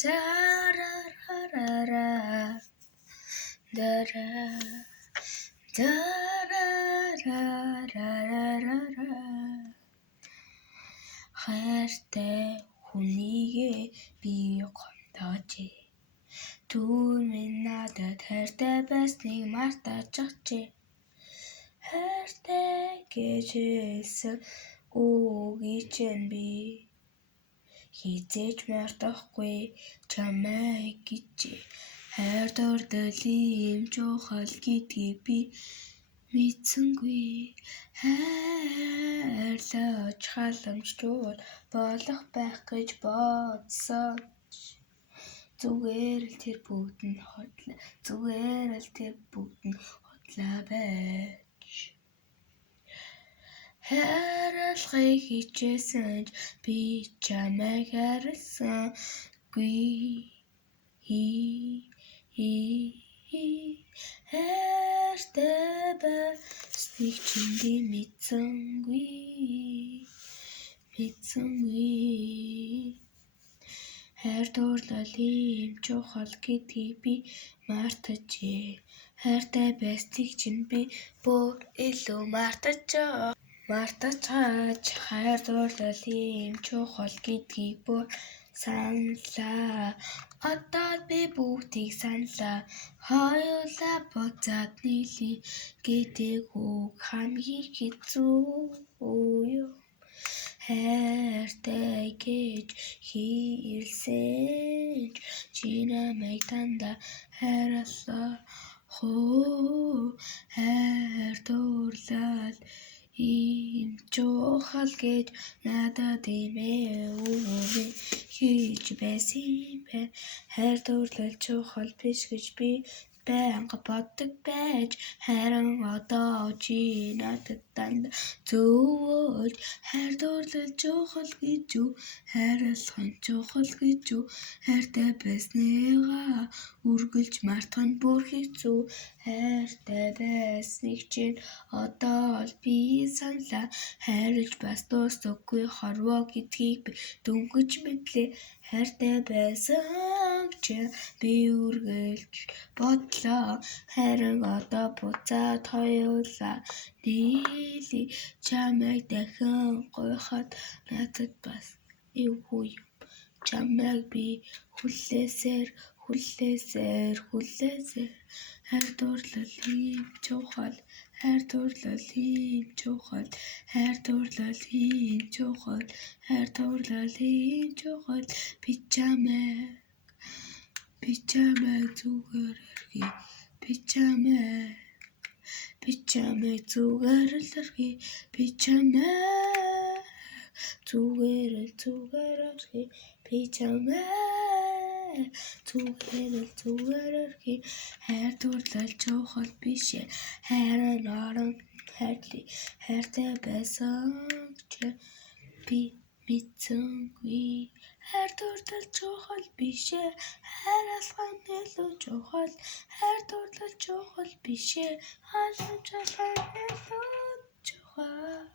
Зарарарара дара зарарарара хайртай хүнийгээ би гомдоожээ. Түр минь надад хайртай байсныг мартаачихжээ. Хайртай гэж хэлсэн үгийг чинь би хизээж мартахгүй чамайг гэжээ. Хайр дурлал ийм чухал гэдгийг би мэдсэнгүй. Хайрлаж халамжлал болох байх гэж бодсон. Зүгээр л тэр бүгд нь хотлоо байж. Хайрлахыг хичээсэн ч би чамайг хайрласангүй. Хайртай байсныг чинь би мэдсэнгүй. Хайр дурлал ийм чухал гэдгийг би мартажээ. Хайртай байсныг чинь би бүр илүү мартаж хайр дурлал ийм чухал гэдгийг бүр саналаа. Одоо би бүгдийг саналаа. Хоёулаа буцаад нийлье гэдэг үг хамгийн хэцүү юм. Хайртай гэж хэлсэн ч чи намайг дандаа хайрлаа. Хайр дурлал ийм чухал гэж надад өгөөгүй хийж байсан юм байна. Хайр дурлал чухал биш гэж би байнга боддог байж. Харин одоо чи надад дандаа зөвөж хайр дурлал чухал гэж юу? Хайрлах нь чухал гэж юу? Хайртай байсныгаа үргэлж мартах нь бүр хэцүү. Хайртай байсныг чинь одоо л би саналаа. Хайрлаж бас дуусахгүй хорвоо гэдгийг би дөнгөж мэдлээ. Хайртай байсан ч би үргэлж бодлоо. Харин одоо буцаад хоёулаа нийлье. Чамайг дахин гуйхад надад бас эвгүй юм. Чамайг би хүлээсээр. Хайр дурлал ийм чухал. Хайр дурлал ийм чухал. Хайр дурлал ийм чухал. Хайр дурлал ийм чухал. Би чамайг зүгээр архи. Би чамайг зүгээр л архи. Би чамайг зүгээр архи. Би чамайг зүгээр архи. Хайр дурлал чухал биш ээ. Харин орон хайрлаа. Хайртай байсан ч би мэдсэнгүй. Хайр дурлал чухал биш ээ. Хайрлах нь илүү чухал. Хайр дурлал чухал биш ээ. Хайрлах нь илүү чухал.